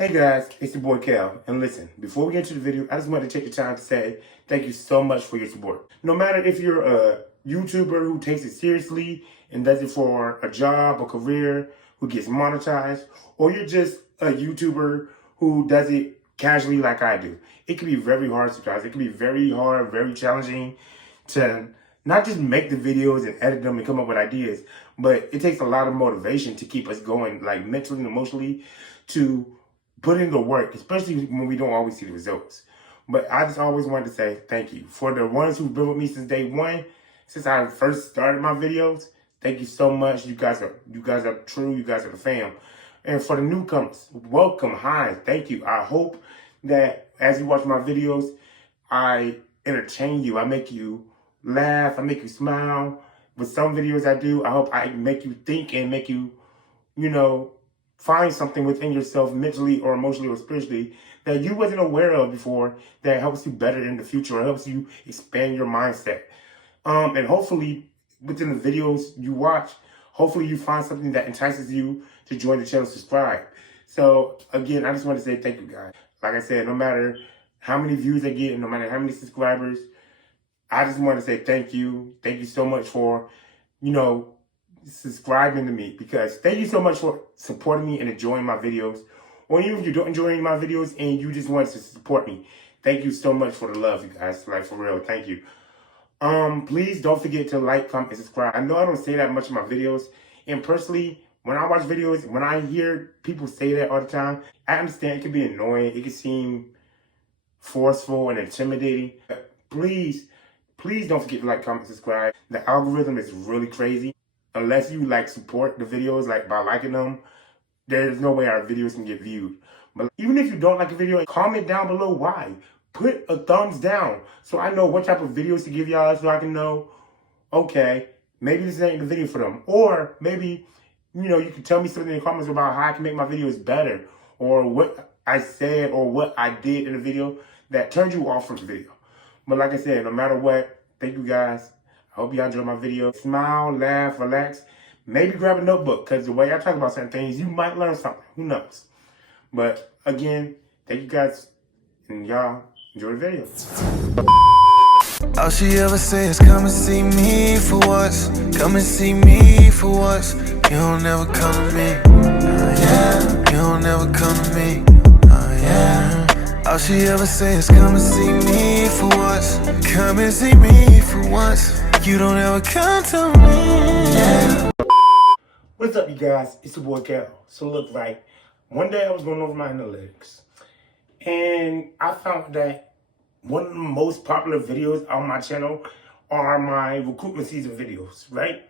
Hey guys, it's your boy Cal, and listen, before we get into the video, I just want to take the time to say thank you so much for your support. No matter if you're a YouTuber who takes it seriously and does it for a job, a career, who gets monetized, or you're just a YouTuber who does it casually like I do. It can be very hard sometimes. It can be very hard, very challenging to not just make the videos and edit them and come up with ideas, but it takes a lot of motivation to keep us going, like mentally and emotionally, to put in the work, especially when we don't always see the results. But I just always wanted to say thank you. For the ones who've been with me since day one, since I first started my videos, thank you so much. You guys are true, you guys are the fam. And for the newcomers, welcome, hi, thank you. I hope that as you watch my videos, I entertain you, I make you laugh, I make you smile. With some videos I do, I hope I make you think and make you, find something within yourself mentally or emotionally or spiritually that you wasn't aware of before that helps you better in the future or helps you expand your mindset. And hopefully within the videos you watch, hopefully you find something that entices you to join the channel, subscribe. So again, I just want to say thank you guys. Like I said, no matter how many views I get and no matter how many subscribers, I just want to say thank you. Thank you so much for, subscribing to me, because thank you so much for supporting me and enjoying my videos. Or even if you don't enjoy my videos and you just want to support me, thank you so much for the love, you guys. Like, for real, thank you. Please don't forget to like, comment, and subscribe. I know I don't say that much in my videos, and personally, when I watch videos, when I hear people say that all the time, I understand it can be annoying, it can seem forceful and intimidating. But please don't forget to like, comment, subscribe. The algorithm is really crazy. Unless you support the videos by liking them, there's no way our videos can get viewed. But even if you don't like a video, comment down below why. Put a thumbs down so I know what type of videos to give y'all, so I can know, okay, maybe this ain't the video for them. Or maybe, you can tell me something in the comments about how I can make my videos better, or what I said or what I did in the video that turned you off from the video. But like I said, no matter what, thank you guys. I hope y'all enjoy my video. Smile, laugh, relax. Maybe grab a notebook, because the way I talk about certain things, you might learn something. Who knows? But again, thank you guys, and y'all enjoy the video. All she ever say is come and see me for once. Come and see me for once. You don't ever come to me. Yeah. You don't ever come to me. Yeah. All she ever say is come and see me for once. Come and see me for once. You don't ever come to me. Yeah. What's up, you guys? It's your boy Cal. So look, one day I was going over my analytics, and I found that one of the most popular videos on my channel are my recruitment season videos, right?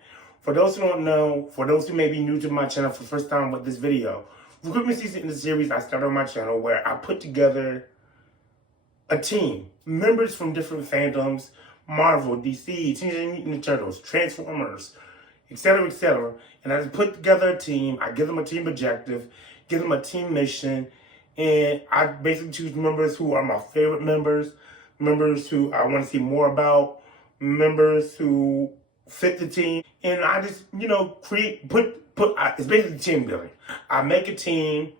For those who don't know, for those who may be new to my channel for the first time with this video, recruitment season is a series I started on my channel where I put together a team, members from different fandoms, Marvel, DC, Teenage Mutant Ninja Turtles, Transformers, etc., and I just put together a team. I give them a team objective, give them a team mission, and I basically choose members who are my favorite members who I want to see more about, members who fit the team, and I just, it's basically team building. I make a team,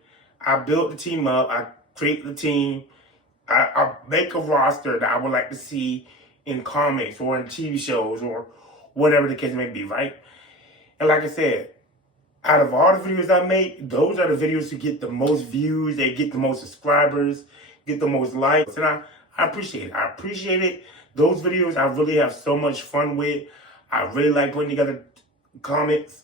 I build the team up, I create the team, I make a roster that I would like to see in comics or in TV shows or whatever the case may be, right? And like I said, out of all the videos I make, those are the videos who get the most views, they get the most subscribers, get the most likes, and I appreciate it. I appreciate it. Those videos I really have so much fun with. I really like putting together comics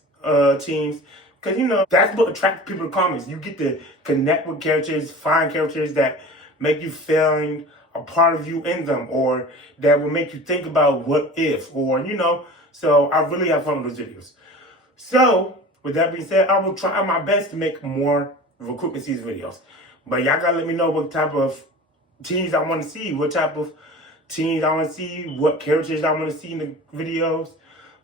teams, because, that's what attracts people to comics. You get to connect with characters, find characters that make you feel a part of you in them, or that will make you think about what if, or, so I really have fun with those videos. So, with that being said, I will try my best to make more recruitment season videos. But y'all gotta let me know what type of teams I want to see, what type of teams I want to see, what characters I want to see in the videos,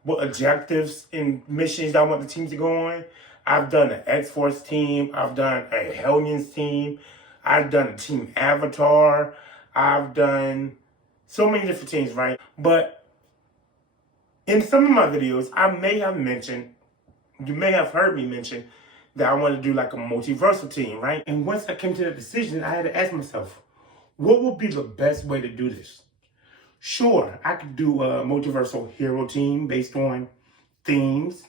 what objectives and missions I want the teams to go on. I've done an X-Force team, I've done a Hellions team, I've done a Team Avatar, I've done so many different teams, right? But in some of my videos, you may have heard me mention that I wanted to do like a multiversal team, right? And once I came to that decision, I had to ask myself, what would be the best way to do this? Sure, I could do a multiversal hero team based on themes.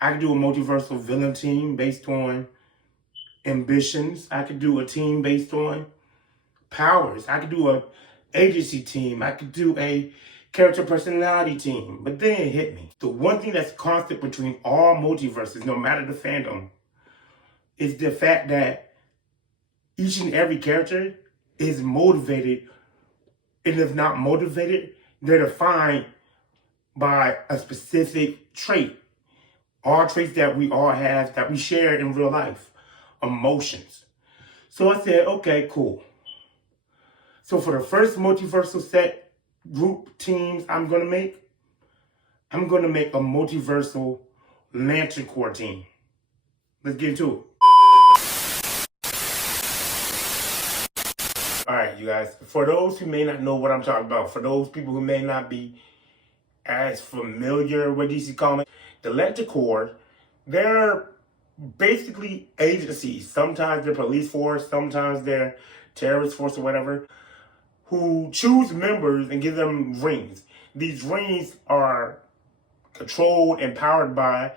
I could do a multiversal villain team based on ambitions. I could do a team based on powers. I could do a agency team. I could do a character personality team. But then it hit me. The one thing that's constant between all multiverses, no matter the fandom, is the fact that each and every character is motivated, and if not motivated, they're defined by a specific trait. All traits that we all have, that we share in real life. Emotions. So I said, okay, cool. So for the first multiversal set group teams I'm going to make a multiversal Lantern Corps team. Let's get into it. All right, you guys. For those who may not know what I'm talking about, for those people who may not be as familiar with DC Comics, the Lantern Corps, they're basically agencies. Sometimes they're police force, sometimes they're terrorist force or whatever, who choose members and give them rings. These rings are controlled and powered by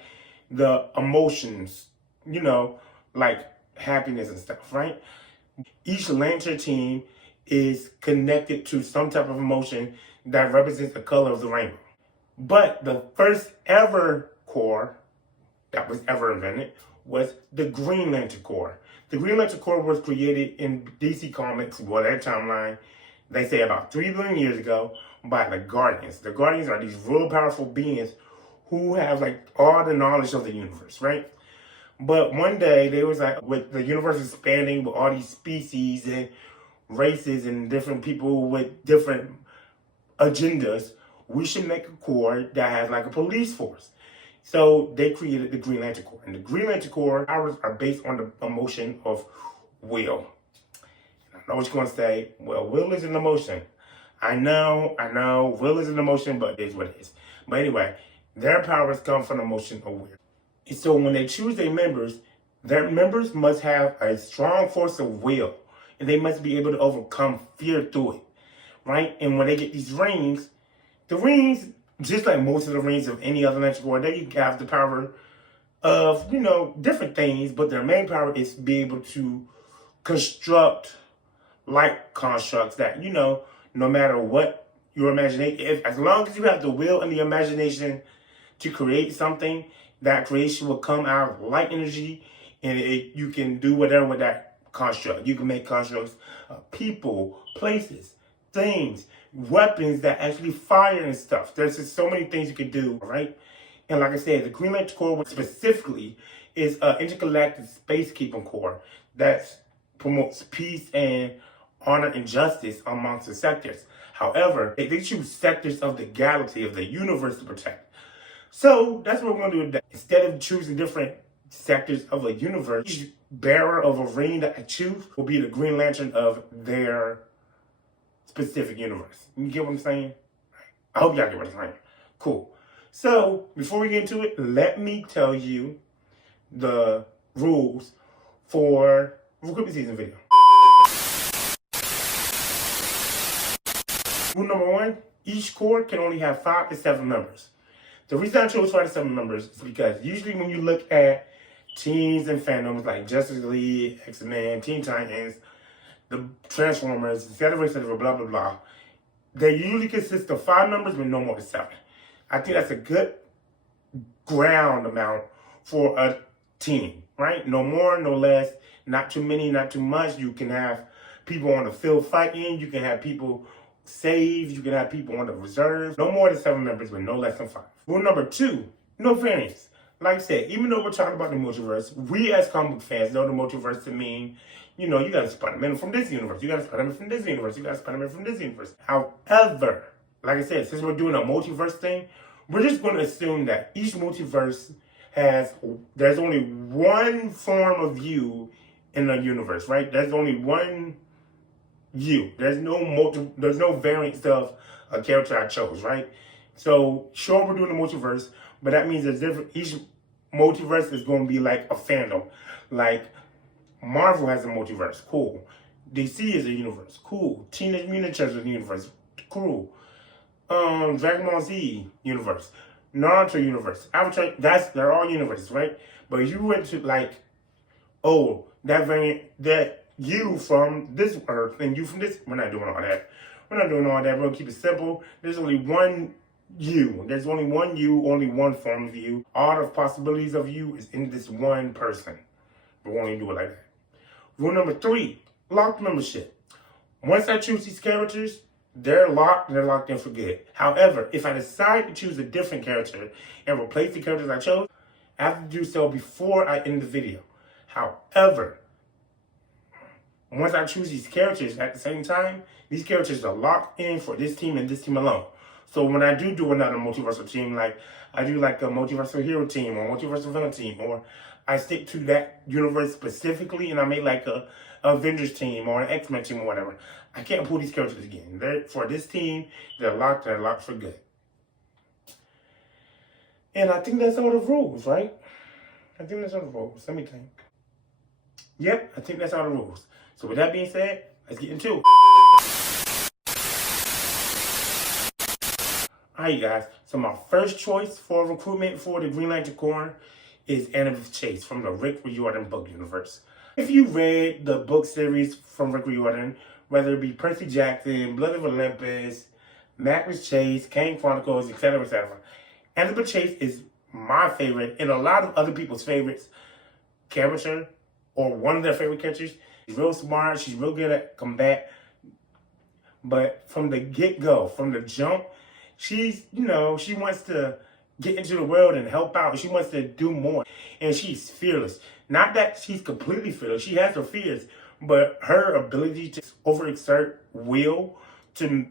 the emotions, you know, like happiness and stuff, right? Each Lantern team is connected to some type of emotion that represents the color of the rainbow. But the first ever Corps that was ever invented was the Green Lantern Corps. The Green Lantern Corps was created in DC Comics, well, their timeline, they say about 3 billion years ago, by the Guardians. The Guardians are these real powerful beings who have like all the knowledge of the universe, right? But one day they was like, with the universe expanding with all these species and races and different people with different agendas, we should make a corps that has like a police force. So they created the Green Lantern Corps. And the Green Lantern Corps powers are based on the emotion of will. I know what you're going to say. Well, will is an emotion. I know, will is an emotion, but it is what it is. But anyway, their powers come from the emotion of will. And so when they choose their members must have a strong force of will. And they must be able to overcome fear through it, right? And when they get these rings, the rings, just like most of the rings of any other Lantern Corps, they have the power of, you know, different things, but their main power is to be able to construct light constructs that, you know, no matter what your imagination, as long as you have the will and the imagination to create something, that creation will come out of light energy, and you can do whatever with that construct. You can make constructs of people, places, things, weapons that actually fire and stuff. There's just so many things you can do, right? And like I said, the Green Lantern Corps specifically is an intergalactic space-keeping corps that promotes peace and honor and justice amongst the sectors. However, they choose sectors of the galaxy, of the universe to protect. So that's what we're going to do today. Instead of choosing different sectors of a universe, each bearer of a ring that I choose will be the Green Lantern of their specific universe. You get what I'm saying? I hope y'all get what I'm saying. Cool. So before we get into it, let me tell you the rules for recruitment season video. Rule number 1, each corps can only have 5 to 7 members. The reason I chose 5 to 7 members is because usually when you look at teams and fandoms like Justice League, X-Men, Teen Titans, the Transformers, etc., blah, blah, blah, they usually consist of 5 members but no more than 7. I think that's a good ground amount for a team, right? No more, no less, not too many, not too much. You can have people on the field fighting, you can have people saved, you can have people on the reserves. No more than 7 members, but no less than 5. Rule number 2, no variants. Like I said, even though we're talking about the multiverse, we as comic book fans know the multiverse to mean, you know, you got a Spider-Man from this universe, you got a Spider-Man from this universe, you got a Spider-Man from this universe. However, like I said, since we're doing a multiverse thing, we're just going to assume that each multiverse there's only one form of you in the universe, right? There's only one you. There's no variants of a character I chose, right? So sure, we're doing the multiverse, but that means each multiverse is going to be like a fandom. Like, Marvel has a multiverse. Cool. DC is a universe. Cool. Teenage Mutant Ninja is a universe. Cool. Dragon Ball Z universe. Naruto universe. Avatar, they're all universes, right? But you went to like, oh, that variant, that you from this Earth and you from this. We're not doing all that. We're not doing all that. We're gonna keep it simple. There's only one you. There's only one you, only one form of you. All the possibilities of you is in this one person. But we won't do it like that. Rule number 3, locked membership. Once I choose these characters, they're locked in for good. However, if I decide to choose a different character and replace the characters I chose, I have to do so before I end the video. However, once I choose these characters at the same time, these characters are locked in for this team and this team alone. So when I do another multiversal team, like I do like a multiversal hero team or multiversal villain team, or I stick to that universe specifically and I make like a Avengers team or an X-Men team or whatever, I can't pull these characters again. For this team, they're locked for good. And I think that's all the rules, right? I think that's all the rules. Let me think. Yep, I think that's all the rules. So with that being said, let's get into it. Alright guys, so my first choice for recruitment for the Green Lantern Corps is Annabeth Chase from the Rick Riordan book universe. If you read the book series from Rick Riordan, whether it be Percy Jackson, Blood of Olympus, Magnus Chase, Kane Chronicles, etc., etc., Annabeth Chase is my favorite and a lot of other people's favorites character, or one of their favorite characters. She's real smart, she's real good at combat, but from the get-go, from the jump, she's, she wants to get into the world and help out. She wants to do more. And she's fearless. Not that she's completely fearless. She has her fears. But her ability to overexert will, to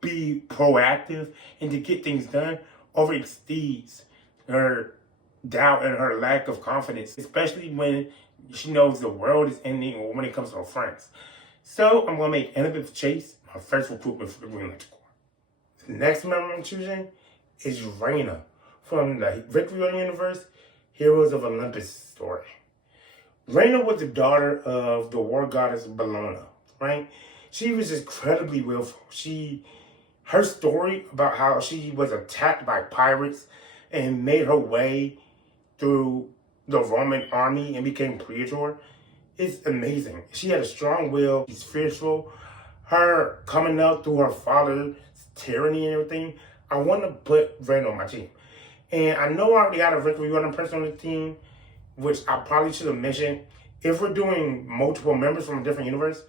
be proactive, and to get things done overexceeds her doubt and her lack of confidence. Especially when she knows the world is ending or when it comes to her friends. So I'm going to make Annabeth Chase my first recruitment for the Green Lantern Corps. The next member I'm choosing is Reyna from the Rick Riordan universe, Heroes of Olympus story. Reyna was the daughter of the war goddess Bellona, right? She was incredibly willful. Her story about how she was attacked by pirates and made her way through the Roman army and became praetor is amazing. She had a strong will. She's fearful. Her coming up through her father's tyranny and everything, I want to put Reyna on my team. And I know I already got a Rick Riordan person on the team, which I probably should have mentioned. If we're doing multiple members from a different universe,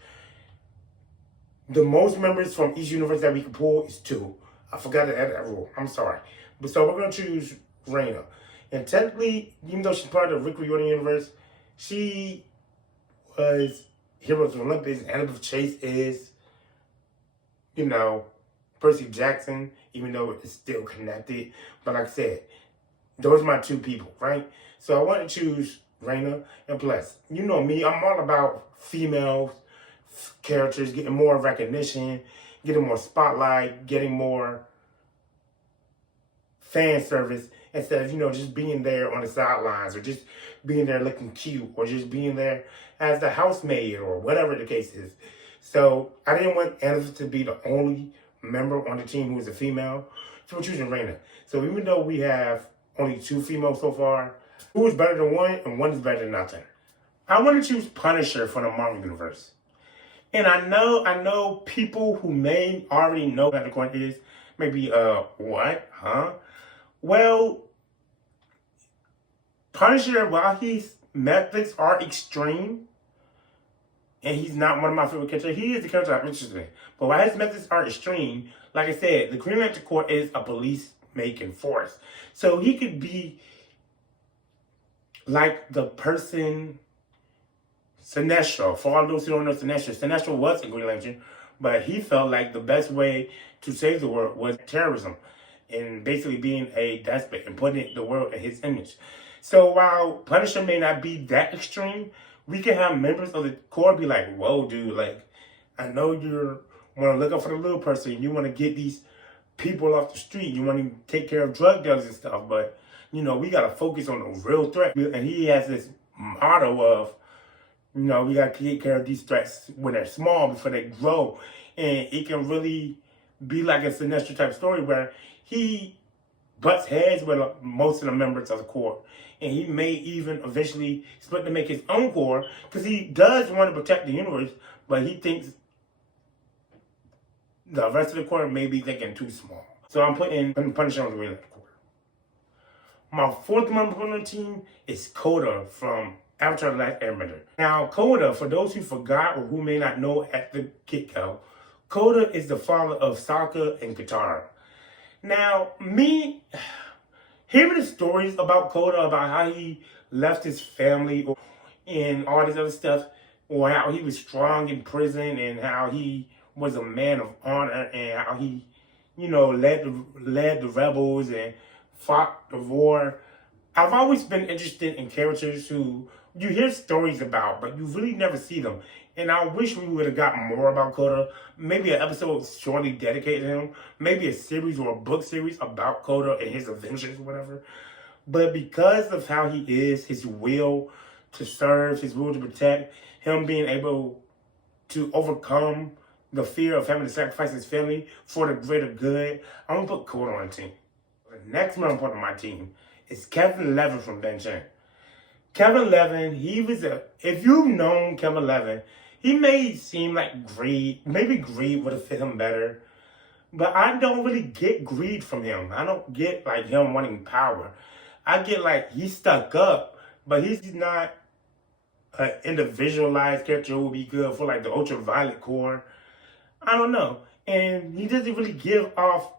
the most members from each universe that we can pull is 2. I forgot to add that rule. I'm sorry. But so we're going to choose Reyna. And technically, even though she's part of the Rick Riordan universe, she was Heroes of Olympus. Annabeth Chase is, Percy Jackson, even though it's still connected. But like I said, those are my 2 people, right? So I want to choose Reyna. And plus, you know me, I'm all about female characters getting more recognition, getting more spotlight, getting more fan service instead of, just being there on the sidelines or just being there looking cute or just being there as the housemaid or whatever the case is. So I didn't want Annabeth to be the only member on the team who is a female, so we're choosing Reyna. So even though we have only 2 females so far, 2 is better than 1 and 1 is better than nothing. I want to choose Punisher from the Marvel Universe. And I know people who may already know what the point is. Maybe, what? Huh? Well, Punisher, while his methods are extreme, and he's not one of my favorite characters, he is the character I'm interested in. But while his methods are extreme, like I said, the Green Lantern Corps is a police-making force. So he could be like the person Sinestro. For all those who don't know Sinestro was a Green Lantern, but he felt like the best way to save the world was terrorism and basically being a despot and putting the world in his image. So while Punisher may not be that extreme, we can have members of the Corps be like, whoa, dude, like, I know you want to look out for the little person. You want to get these people off the street. You want to take care of drug dealers and stuff, but You know, we got to focus on the real threat. And he has this motto of, you know, we got to take care of these threats when they're small before they grow. And it can really be like a Sinestro type story where he butts heads with most of the members of the Corp. And he may even eventually split to make his own Corp because he does want to protect the universe, but he thinks the rest of the Corp may be thinking too small. So I'm putting Punisher on the real Corp. My fourth member on the team is Coda from Avatar: The Last Airbender. Now, Coda, for those who forgot or who may not know at the get-go, Coda is the father of Sokka and Katara. Now, me hearing the stories about Coda, about how he left his family and all this other stuff, or how he was strong in prison and how he was a man of honor and how he, you know, led the rebels and fought the war. I've always been interested in characters who you hear stories about, but you really never see them. And I wish we would have gotten more about Coda. Maybe an episode shortly dedicated to him. Maybe a series or a book series about Coda and his adventures or whatever. But because of how he is, his will to serve, his will to protect, him being able to overcome the fear of having to sacrifice his family for the greater good, I'm going to put Coda on the team. The next member on my team is Kevin Levin from Ben 10. Kevin Levin, if you've known Kevin Levin, he may seem like greed. Maybe greed would have fit him better. But I don't really get greed from him. I don't get like him wanting power. I get like he's stuck up, but he's not an individualized character who would be good for like the ultraviolet core. I don't know. And he doesn't really give off.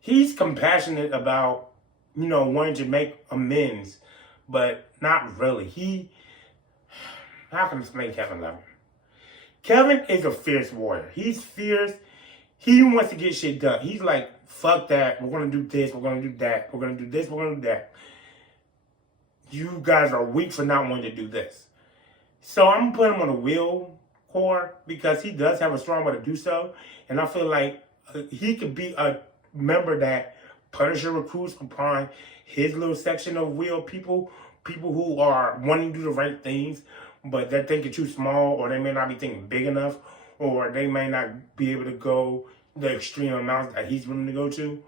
He's compassionate about, you know, wanting to make amends, but not really. How can I explain Kevin Levin? Kevin is a fierce warrior. He's fierce. He wants to get shit done. He's like, fuck that. We're going to do this. We're going to do that. We're going to do this. We're going to do that. You guys are weak for not wanting to do this. So I'm putting him on the will core because he does have a strong way to do so. And I feel like he could be a member that Punisher recruits upon his little section of will people who are wanting to do the right things, but they're thinking too small, or they may not be thinking big enough, or they may not be able to go the extreme amounts that he's willing to go to.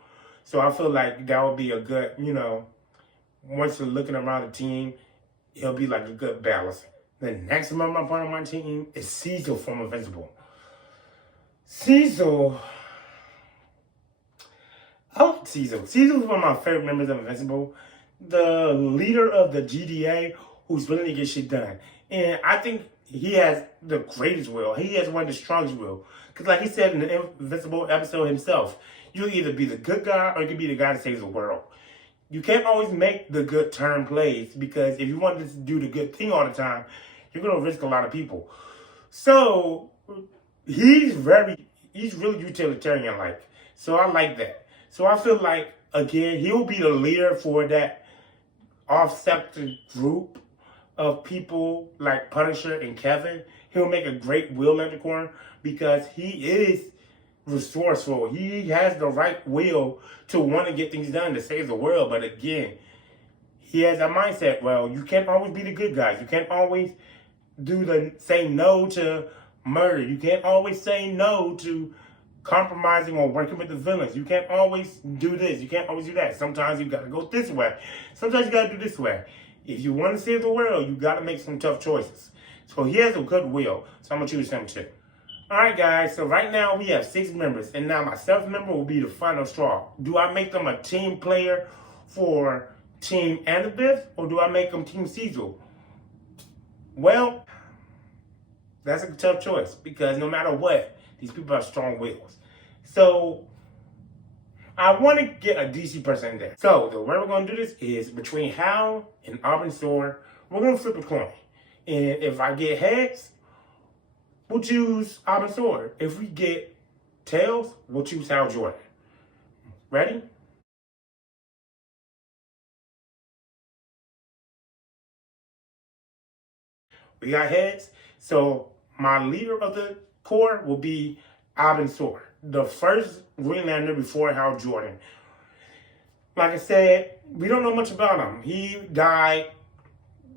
So I feel like that would be a good, you know, once you're looking around the team, it'll be like a good balance. The next member I'm putting on my team is Cecil from Invincible. Cecil, I like Cecil. Cecil's one of my favorite members of Invincible. The leader of the GDA who's willing to get shit done. And I think he has the greatest will. He has one of the strongest will. Because like he said in the Invincible episode himself, you'll either be the good guy or you can be the guy that saves the world. You can't always make the good turn plays because if you want to do the good thing all the time, you're going to risk a lot of people. So he's really utilitarian-like. So I like that. So I feel like, again, he'll be the leader for that off-sector group of people like Punisher and Kevin. He'll make a great will Leprechaun because he is resourceful. He has the right will to want to get things done to save the world. But again, he has that mindset. Well, you can't always be the good guys. You can't always say no to murder. You can't always say no to compromising or working with the villains. You can't always do this. You can't always do that. Sometimes you got to go this way. Sometimes you got to do this way. If you want to save the world, you got to make some tough choices. So he has a good will. So I'm going to choose him too. All right, guys. So right now we have 6 members. And now my 7th member will be the final straw. Do I make them a team player for Team Annabeth? Or do I make them Team Cecil? Well, that's a tough choice. Because no matter what, these people have strong wills. So I want to get a DC person in there. So the way we're going to do this is between Hal and Abin Sword, we're going to flip a coin. And if I get heads, we'll choose Abin Sword. If we get tails, we'll choose Hal Jordan. Ready? We got heads. So my leader of the Corps will be Abin Sword, the first Green Lantern before Hal Jordan. Like I said, we don't know much about him. He died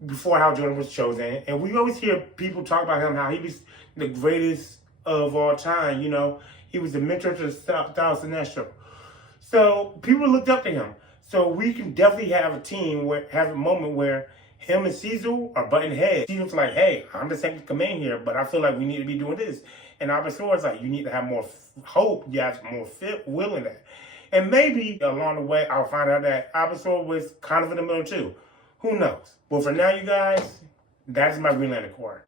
before Hal Jordan was chosen. And we always hear people talk about him, how he was the greatest of all time. You know, he was the mentor to the style Sinestro. So people looked up to him. So we can definitely have a team have a moment where him and Cecil are butting heads. Cecil's like, hey, I'm the second in command here, but I feel like we need to be doing this. And Abin's like, you need to have more hope. You have more will in that. And maybe along the way, I'll find out that Abin was kind of in the middle too. Who knows? But for now, you guys, that's my Green Lantern Corps.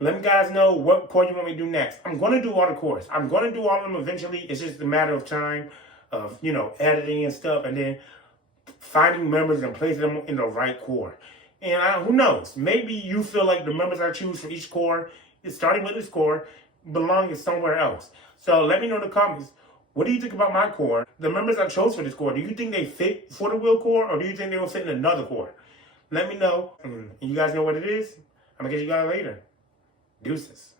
Let me guys know what corps you want me to do next. I'm going to do all the corps. I'm going to do all of them eventually. It's just a matter of time of, you know, editing and stuff, and then finding members and placing them in the right corps. And who knows? Maybe you feel like the members I choose for each corps, starting with this corps, belong somewhere else. So let me know in the comments. What do you think about my corps? The members I chose for this corps, do you think they fit for the Will Corps, or do you think they will fit in another corps? Let me know. And you guys know what it is. I'm going to get you guys later. Deuces.